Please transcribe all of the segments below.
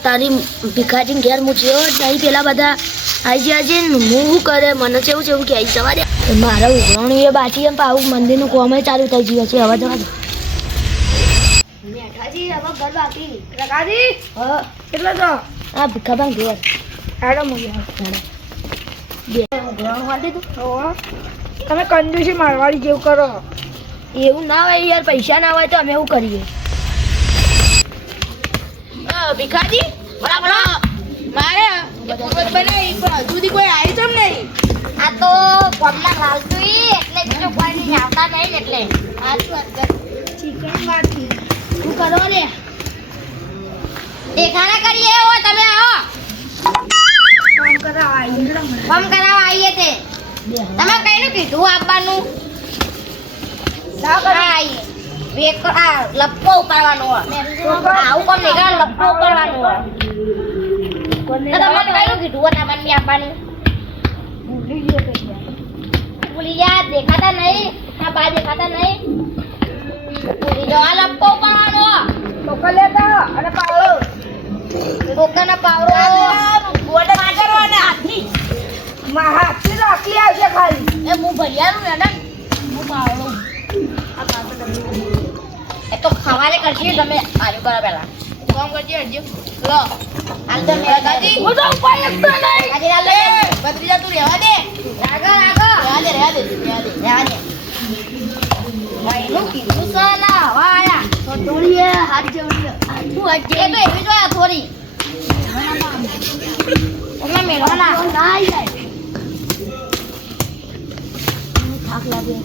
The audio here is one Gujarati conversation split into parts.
તારી ભીખાજી ઘેર મૂક્યો નહીં પેલા બધા આવી ગયા છે હું શું કરે મને કેવું છે એવું કે આવી જવા દે મારા ઉઘરાણું એ બાકી એમ આવું મંદિરનું કોમ ચાલુ થઈ ગયું છે હવે જવા દે મેઠાજી હવે ઘર બાકી રકાજી હા કેટલો છો આ ભીખાભાઈ ઘેર આડો મૂકી બે ઉઘરાણું વાળી દીધું તમે કંજૂસી મારવાડી જેવું કરો એવું ના હોય યાર પૈસા ના હોય તો અમે એવું કરીએ ભીખાજી બરાબર મારે બનાવી પણ હજુ સુધી કોઈ આવ્યું તમ નહીં આ તો કોમના લાલતું એટલે બીજું કોઈ નહીં આવતા નહીં એટલે આટલું અંદર ચિકન મારથી શું કરો ને દેખાડા કરીએ હો તમે આવો ફોન કરાવવા આવીએ તે તમે કઈનું કીધું આપવાનું આવીએ વેક આ લપ્પો ઉપાડવાનો આવું કોમ નહીં લપ્પો ઉપાડવાનો તમને કઈનું કીધું તમને આપવાનું ભૂલી ગયા દેખાતા નહીં આ બા દેખાતા નહીં ભૂલી જાઓ આ લપ્પો ઉપાડવાનો ટોકન લેતા અને પાવડો ટોકન પાવડો ગોડે મારવાના હાથથી રાખી આવશે ખાલી એ હું ભરિયાનું મેડમ હું પાવડો એ તો ખવાલે કરશે તમે આજો કરો પહેલા કોમ કરજે હજુ લો હાલ તો મેં દાદી હું તો ઉપાય એકતો નહીં આજે હાલ લે બત્રીજા તું રહેવા દે રાગો રાગો રહેવા દે ભાઈનું કીધું સાલા વાયા તો થોડી હાથ જોડીએ તું હજે તો એવી જોયા થોડી તમે મેળવાના ના જાય થાક લાગે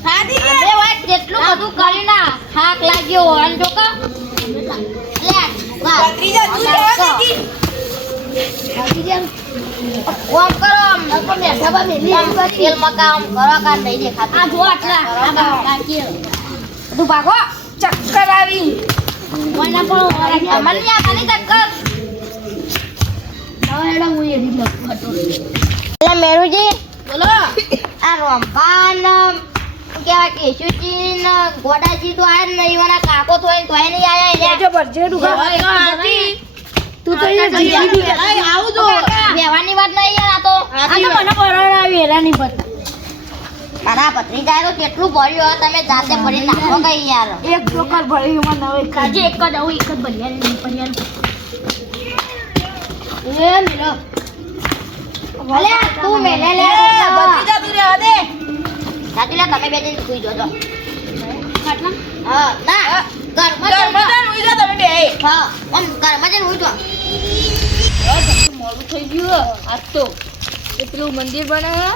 ખાધી અરે વાત જેટલું બધું કરી ના થાક લાગ્યો અને જો કા લે બત્રીજા તું રહેવા દે થાકી જેમ કોમ કરો આમ મેઠાબા મેલી તેલ મકામ કરો કા નહીં દેખાતું આ જો આટલા બાકી તું ભાગો ચક્કર આવી મને પણ મને આ ખાલી ચક્કર હવે એડા હું એડી લખતો એટલે મેરુજી બોલો આ રંભાન કેવા કેશુજી ને ગોડાજી તો આયા જ નહીં વાના કાકો તો તોય નહીં આયા જો ભરજે ડુગા હાથી તું તો એ જીજી આવું તો બેવાની વાત નહીં યાર આ તો મને બરાબર આવી એરાની પતા મારા ભત્રીજાએ તો કેટલું ભર્યું હવે તમે જાતે ભરી નાખો કઈ યાર એક ટોકર ભરી મને હવે કાજે એક જ આવું એક જ ભરિયાની એ મેલો ભલે તું મેલે લે બત્રીજા તું રહેવા દે સાચી તમે બે દિન સુઈ જોજો ખાટલા હા ના ઘરમાં ઘરમાં ઉઈ જા તમે બે હા આમ ઘરમાં જઈને ઉઈ જો મોડું થઈ ગયું આજ તો એટલું મંદિર બનાવે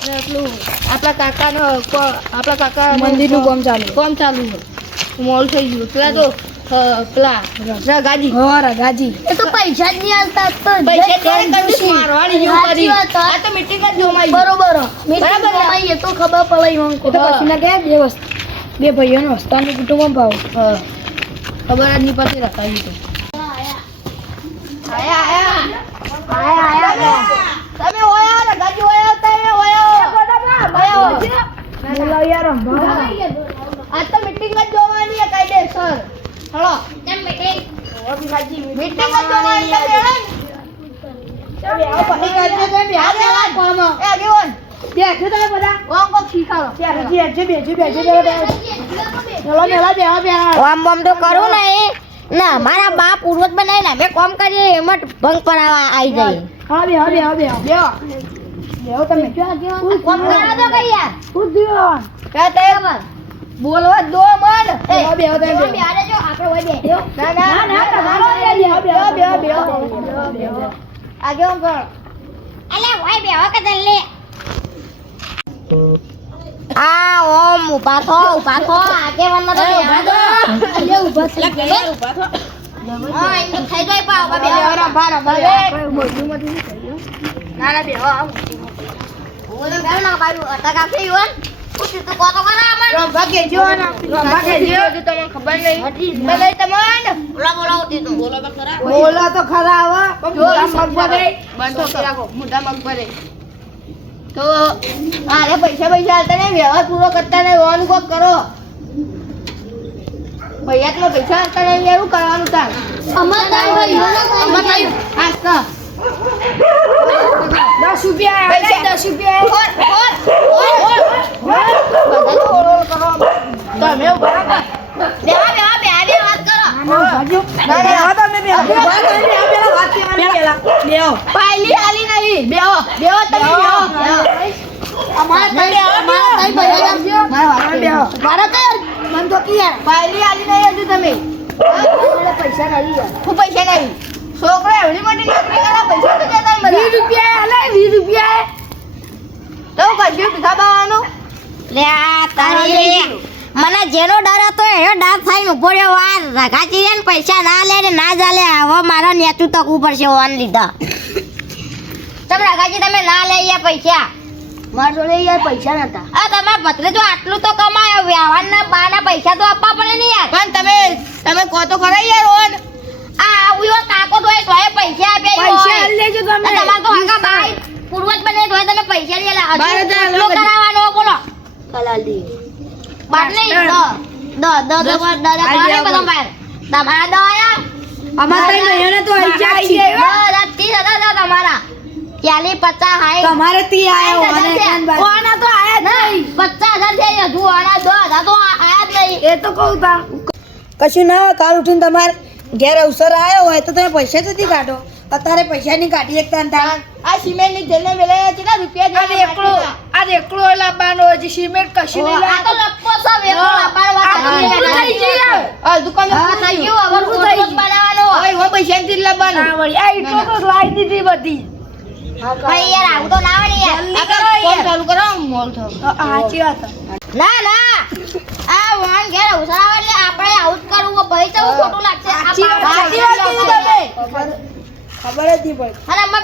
ને એટલું આપણા કાકા મંદિરનું કામ ચાલુ કોમ ચાલુ છે મોડું થઈ ગયું પેલા તો પેલા ગાજી હા રાગાજી એ તો પૈસા જ નહીં આલતા તો પૈસા ત્યારે કંજૂસી મારવાડી જેવું સાચી કરી વાત આ તો મીટિંગ જ જોમાઈ બરોબર બરાબર એ તો ખબર પડે એમ એ તો પછી ના ગયા બે ભાઈઓનો હસ્તાનું કુટુંબ ભાવ ખબર જ નહીં પડતી રખાવી તો આયા તમે ઓયા રગાજી ઓયા તમે ઓયા બોલાવ યાર રંભા આ તો મીટિંગ જ જોવાની છે કાયદેસર હલો કેમ મીટિંગ મીટિંગ જ જોવાની છે મેડમ આવો પછી કરજો તમે બિહાર લેવા કોમ એ આગેવાન બેઠો તમે બધા કોમ કોમ શીખાડો ચલો મેલા બેહા ઓમ બમ તો કરું નહીં ના મારા બા પૂર્વજ બનાવીને અમે કોમ કરીએ એમાં ભંગ પડાવવા આવી જાય હા બેહો તમે કોમ કરાવો તો કઈ યાર શું થયું બોલવા દો મન બેહો તમે કોમ બિહારે જો આપણે હોય બે બેહો આગેવાન કોણ અલે હોય બે હો કે દલ્લે આ ઓમ ઉભા થો આગે વන්න તો ઉભા થો અલે ઉભા થઈ હા એમ થઈ જાય પા ઉભા બે ના બે હો ઓલો બેલ ના બાજુ અટક આપી યુવાન પૂછ્યું તો કોતો કરા અમન રંભા કે જો તમને ખબર નહીં ભલે તમન બોલાવો તું બોલો તો ખરા હવે બંધો રાખો મુદ્દા મગ ભરે તો આલે પૈસા હાલતા નહીં વ્યવહાર પૂરો કરતા નહીં ઓન કોક કરો ભૈયાતમાં પૈસા હતા ને યાર શું કરવાનું તાર અમાર તાઈ ભાઈઓનો અમાર તાઈ આ તો 10 રૂપિયા આયા, 10 રૂપિયા તમે બરાબર બેહો વાત કરો પાયલી આલી નહીં બેહો તમે બેહો પાયલી આલી નહીં હજુ તમે પૈસા નહીં યાર હું પૈસા નહીં છોકરો એવડી મોટી નોકરી કરે પૈસા તો દેતા નહીં બધા 20 રૂપિયા આલે, 20 રૂપિયા તો કશું ભીખા બાવાનું લે આ તારી મને જેનો ડર હતો એનો ડર થઈને ઉભો રહ્યો વાર રઘાચી ને પૈસા ના લે ને ના ચાલે હવે મારા નેચું તકવું પડશે ઓન લીધા તમે રઘાચી તમે ના લે યાર પૈસા મારા જોડે યાર પૈસા નતા આ તમારા ભત્રીજો આટલું તો કમાયો વ્યવહારના બાના પૈસા તો આપવા પડે ને યાર પણ તમે કહો તો ખરા યાર ઓન આ આવું એવો કાકો તો હોય તોય પૈસા આપે પૈસા આલી લેજો તમે. તમારે તો હંગા બાઈ પૂર્વજ બને તોય તમે પૈસા લે લા બાર હજાર એટલો કરાવવાનો બોલો કલાલ દી બાર નહીં તમારા દો આયા અમાર તાઈ ભાઈઓને તો આઈ જાય છે. 30,000 તમારા 40 50 હાઈ તમારે તી આયો અને કાન બાજુ. ઓના તો આયા જ નહીં 50,000 છે હજુ ઓના 10,000 તો આયા જ નહીં એ તો કહું તા કશું ના હોય, કાલ ઉઠીને તમારે ઘેર અવસર આવ્યો હોય તો તમે પૈસા જતી કાઢો. અત્યારે પૈસા નહીં કાઢી એકતા ને તાર. આ સિમેન્ટ ની જેને વેલે કેટલા રૂપિયા આ એકલો લાવવાનો હજી સિમેન્ટ કશું નહીં આ તો લપકો છે વેકો લાપાડવા થઈ ગયું. આ દુકાન થઈ ગયું હવે પૂરું થઈ રોજ બનાવવાનો હવે હું પૈસા થી લાવવાનું આ વળી આ ઈંટો તો લાવી દીધી બધી. ભાઈ યાર આવું તો ના આવે ને યાર આપણે ફોન ચાલુ કરો મોલ થયો સાચી વાત. ના આ વાન ઘેર ઉસાવા એટલે આપણે આવું જ કરવું ભાઈ તો ખોટું લાગશે આ સાચી વાત કીધી તમે. ખબર જ નહીં પડી. અને અમે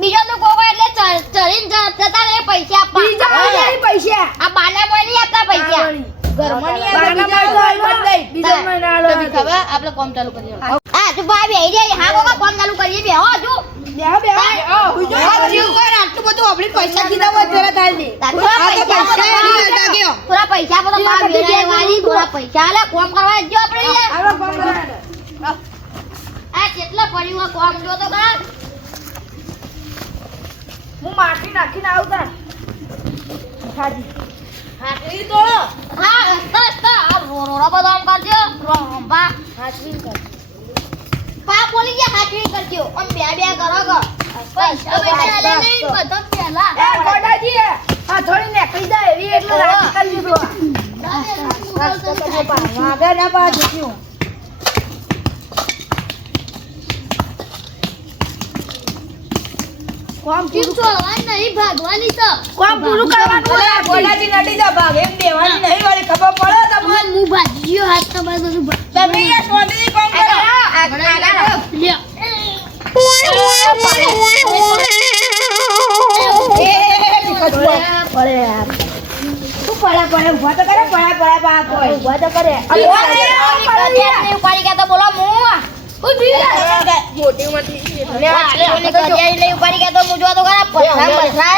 બીજો તો કોકો એટલે ચરીને જતા રહે પૈસા આપવા બીજા નહીં પૈસા. આ બાને મોય નહીં આપતા પૈસા ઘરમાં નહીં આવે બાના બીજા બાજુ કોઈ બંધ નહીં. બીજા મહિના આલો. તમે ખબર આપણે કોમ ચાલુ કરીએ હા તું ભાઈ બેહી જાય હા કોકો ફોન ચાલુ કરીએ બે હો જો બેહો, બેહો. આટલું બધું આપણે પૈસા કીધા હોય જરા થાય નહીં થોડા પૈસા બધો બહાર વેરાય વાળી થોડા પૈસા આલે કોમ કરવા જો આપણે યાર આલો કામ કરાવો. આ કેટલા પડ્યું કોમ જો તો કર હું માટી નાખીને આવું તાર. હાજી. હાથરી તો હા રસ્તા આ રોરો બધો આમ કરજો રોંબા હાચવીને કર. પા બોલી ગયા હાથવી કરજો અને બે કરો ગો પૈસા આલે નહીં બધો પહેલા એ ગોડાજી, આ થોડી નીકળી જાય એવી એટલે રાજી કરી દીધું આ. વાગે ના પાછું થયું. કોમ પૂરું નહીં ભાગવાની તો કોમ પૂરું કરવાનું હોય. ગોડાજી નડી જા ભાગ એમ દેવાની નહીં વાળી ખબર પડે તમને હું ભાજી ગયો હાથ તમારે બધું તમે યાર સ્વામી કામ કરો લ્યો ઉભા તો કરે પડ્યા પા કોઈ ઉભા તો કરે. ઉપાડી ગયા તો બોલો હું મોટી ઉંમરથી ઉપાડી ગયા તો હું જો તો ખરા પૈસા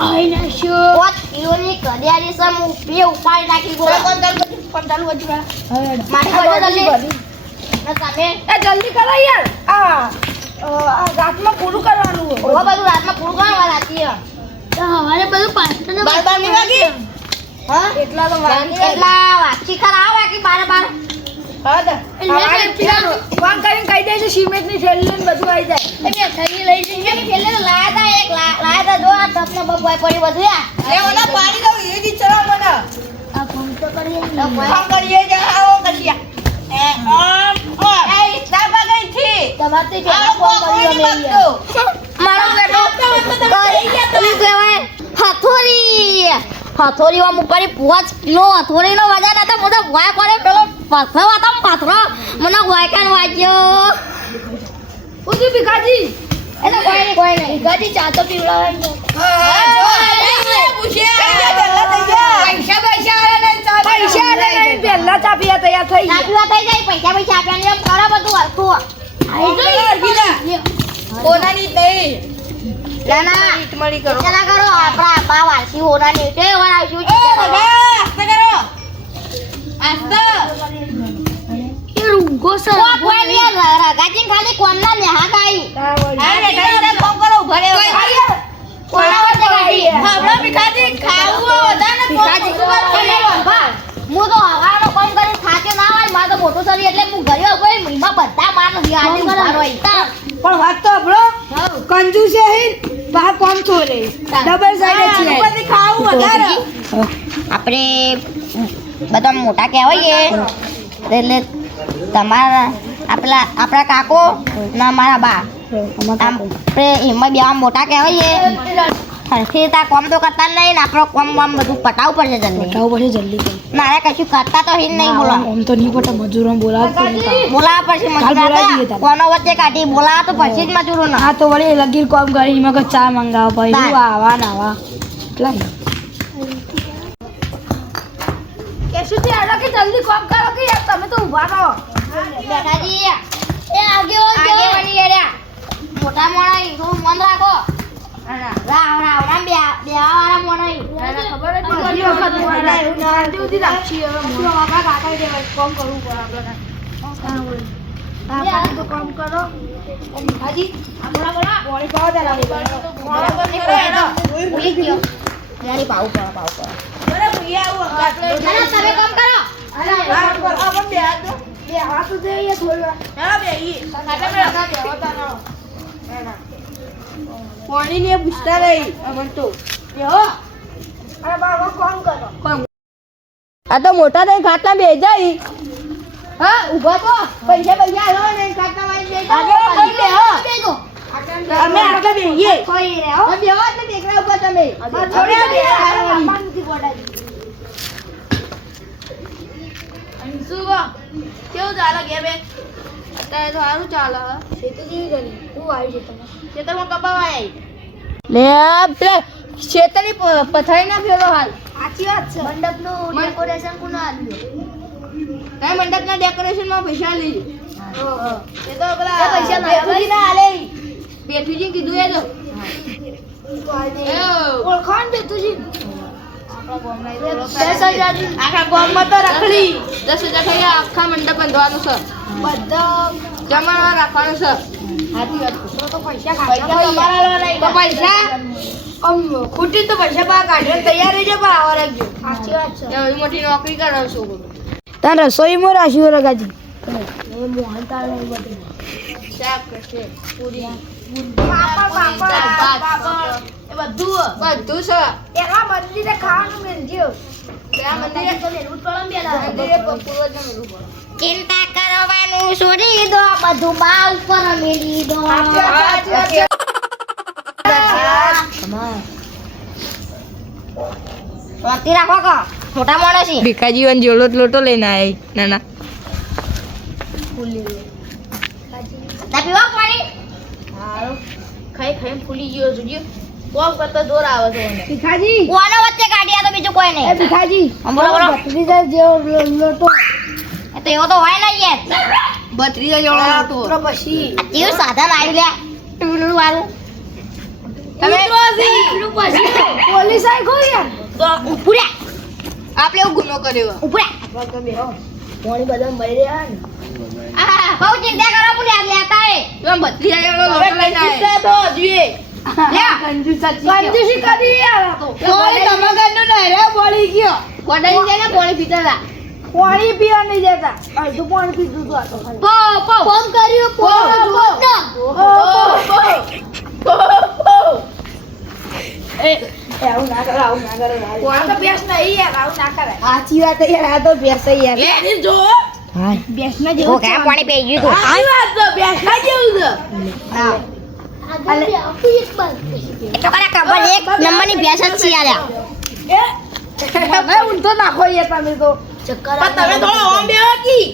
આઈ નાખ્યો 5 કિલોની કડિયારી છે હું બે ઉપાડી નાખી બોલો ફોન ચાલુ હજુ મારી પાસે જલ્દી તમે એ જલ્દી કરો યાર. આ રાતમાં પૂરું કરવાનું હોય. ઓ બધું રાતમાં પૂરું કરવા રાતી તો હવારે બધું પાછળ બાર ની વાગી હા એટલા તો વાગી. એટલા વાચી ખરા વાકી 12 હા દા ફોન કરીને કહી દેજો સિમેન્ટની થેલી લઈને બધું આવી જાય. તમે થેલી લઈ જઈએ કે થેલી તો લાયા તા જો આ ટપનો બબવાય પડી બધું એ ઓલા પાડી દઉં એ જ ચલા મને આ ફોન તો કરીએ ને. કામ કરીએ જા આવો કરીએ એ ઇસ્તા બગઈ થી તમારે તો આ ફોન કોકરી કર્યો ની મેં બાતો મારો બેટો શું કહેવાય હથોરીમાં મુકારી 5 કિલો હથોરીનો વજન હતો મને વાય પડે પેલો પાથરો હતો પાથરો મને વાય કાન વાગ્યો ઉધી ભીખાજી. એટલે કોઈ નહીં ગાડી ચા તો પીવડાવવાની પૈસા પૈસા આલે નહીં ચા પૈસા આલે નહીં, પહેલા ચા પીવા તૈયાર થઈ ગયા. પીવા થઈ જાય પૈસા આપ્યા ને એમ કરો બધું હરખું કોનાની નહીં ના મળી કરો ચલા કરો આપણા બા વાસી હોના ને તે વરાવશું એ દાદા હસ્તે કરો એ રૂંગો છે કોઈ લે રગાજી ખાલી કોમના નેહા કાયું આ બેઠા બેઠા કોમ કરો ભરે કોલાવર જગાડી હમણાં ભીખાજી ખાવું વધારે ભીખાજી હું તો હવાનો કોમ કરી થાકે ના હોય મારે તો મોટું શરીર એટલે હું ઘરે ભાઈ મહિમા બધા માણસ યાદ ઉભારો હોય પણ વાત તો આપણો કંજૂસ છે હિન બહાર કોમ છોરે ડબલ સાઈડ છે પછી ખાવું વધારે આપણે બધા મોટા કહેવાય એટલે તમારા આપણા કાકો ના મારા બા આપણે એમાં બે આમ મોટા કહેવાય હરખી તા કોમ તો કરતા નહીં ને આપણો કોમ બધું પટાવવું પડશે જલ્દી જલ્દી મારે કશું કરતા તો હિન નહીં બોલા આમ તો નહીં પટા મજૂરો બોલાવવા બોલાવા પડશે મજૂર કોનો વચ્ચે કાઢી બોલાવા તો પછી જ મજૂરો ના હા તો વળી લગીર કોમ કરી એમાં ચા મંગાવો ભાઈ આવા નાવા એટલા કેશુજી આડો કે જલ્દી કામ કરો કે યાર તમે તો ઊભા રહો બેટાજી એ આગેવાન એરિયા મોટા મોણાઈ થોડું મન રાખો રામ બે વાળા મોણાઈ ખબર જ નથી વખત મોડા એવું ના જલ્દી રાખી હવે આપણા કાકા જે કામ કરવું પડે આપણે તો કામ કરો હાજી આપણા બોલા બોલી પાવ દે મોણી પાઉ બરે ભૈયા આવું તમે કામ કરો આપણ બે હાથ દે એ થોડા ના બે ઈ ખાટા મે રખા દે હોતા ના પાણી ને પૂછતા રહી અમન તો યો અરે બાબા કોમ કરો આ તો મોટા થઈ ખાટલા બે જાય હા ઊભા તો પૈસા આલો ને ખાટા માં જઈ જાઓ અમે આટલા બેહીએ કોઈ રે હો બે વાત ને દેખરા ઉપર તમે થોડે બે આમાંથી બોડાજી અંશુવા કેવું ચાલે કે બે અત્યારે તો સારું ચાલે ખેતી જેવી કરી હું આવી છે તમે ખેતરમાં કપાવા આવી લે પેલા શેતરી પથારી ના ફેરો હાલ સાચી વાત છે મંડપનું ડેકોરેશન કોને આપ્યું તમે મંડપના ડેકોરેશનમાં પૈસા લઈ એ તો પેલા એ પૈસા ના બેઠુજી ના આલે બેઠુજી કીધું એ તો ઓળખાણ બેઠુજી આખા ગામમાં તો રખડી 10,000 થઈ આખા મંડપ બંધવાનું છે બધા જમણવાર રાખવાનું છે સાચી વાત તો પૈસા તમારા નહીં તો પૈસા ખોટી તો પૈસા બહાર કાઢીને તૈયાર રહી જાય પણ આવા રાખજો સાચી વાત છે એવી મોટી નોકરી કરો છો તાર રસોઈમાં રાખ્યું રગાજી શાક છે પૂરી પાપડ એ બધું છે એના મંદિરે ખાવાનું મેલજો મંદિરે પૂર્વજ મેળવું ચિંતા કરવાનું છોડી દો બધું બા ઉપર મેલી દો શાંતિ રાખો કો મોટા માણસ છે ભીખાજી જેવડો લોટો લઈને આવ્યા નાના તા પીવા પાણી ખાઈ ફૂલી ગયો જોજો કોમ કરતા જોર આવે છે મને ભીખાજી કોનો વચ્ચે કાઢ્યા તો બીજું કોઈ નહીં ભીખાજી બોલો બોલો ભત્રીજા જેવો લોટો એ તો એવો તો હોય ને યાર બત્રીજા જેવડો હતો પછી કેવું સાધન આવ્યું લે ટુલું વાળું તમે પોલીસ આવી ગઈ યાર તો ઉપડ્યા આપણે એવું ગુનો કર્યો ઉપડ્યા પાણી બધા મળી રહ્યા ને આહા બહુ ચિંતા કરો પુલ્યા લેતા એ તમે બત્રીજા જેવડો લોટો લઈને આવ્યા તો જોઈએ કંજૂસી કરી યાર તો બોલી તમાગરનો નહેરે બોલી ગયો કોડાઈ છે ને બોલી પીતા પાણી પીવા નહીં જતા અડધું પાણી પીધું હતું આ તો ખાલી. ફોન કર્યું આવું ના કરે આવું ના કરે કોણ તો બેસ નહીં યાર આવું ના કરે સાચી વાત છે યાર આ તો બેસ યાર લેડી જો બેસ ના ઓ કામ પાણી પી ગયું તું આ વાત તો બેસ ના જેવું છે એ તો કરા ખબર એક નંબરની ભેંસ જ છે યાર હવે ઊંધો નાખો યાર તમે તો ચક્કર પણ તમે થોડો ઓમ બેહો કી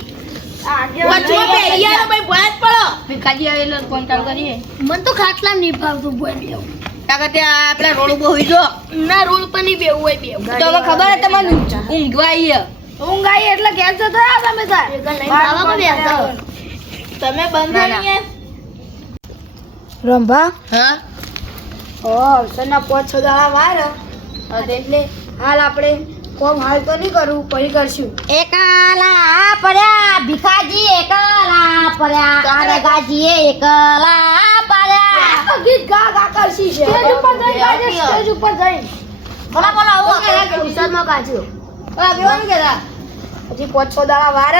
વચમાં બેહી યાર ભાઈ ભોય જ પડો ભીખાજી આવેલો ફોન ચાલુ કરીએ મને તો ખાટલા નહીં ફાવતું બોય બેવું કાકા ત્યાં આપણા રોડ ઉપર હોઈ જો ના રોડ પર નહીં બેવું હોય બેવું તો હવે ખબર હે તમને ઊંઘવા આવીએ ઊંઘ આવી એટલે કેન્સર થયા તમે તાર તમે બંધ નહીં રંભા હા ઓ અવસરના 5-6 દાડા વાર એટલે હાલ આપણે કોમ હાલ તો નહીં કરું પછી કરશું એકલા પડ્યા ભીખાજી એકલા પડ્યા આ રગાજીએ એકલા પડ્યા ગીત ગા ગા કરશી છે સ્ટેજ ઉપર જઈ ગાજે સ્ટેજ ઉપર જઈ બોલો બોલો આવો ઉસરમાં કાચો કેવાનું કેતા હજી 5-6 દાડા વાર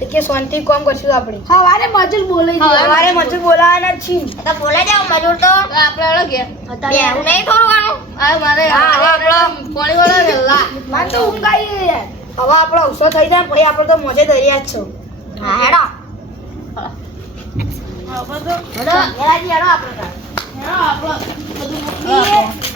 હે કે શાંતિ કોમ કરશું આપણે હા વારે મજૂર બોલાઈ દે વારે મજૂર બોલાવાના જ છીએ તો બોલે જાવ મજૂર તો આપણે હળો કે બેહું નહીં થોડું ઘણું આ મારે પાણી વાળા વેલા માર તો ઊંઘ આવી યાર હવે આપણો અવસર થઈ જાય પછી આપણે તો મોજે દરિયા જ છો હા હેડો આપણે તો હેડો હેડાજી હેડો આપણે આપણે બધું મૂકી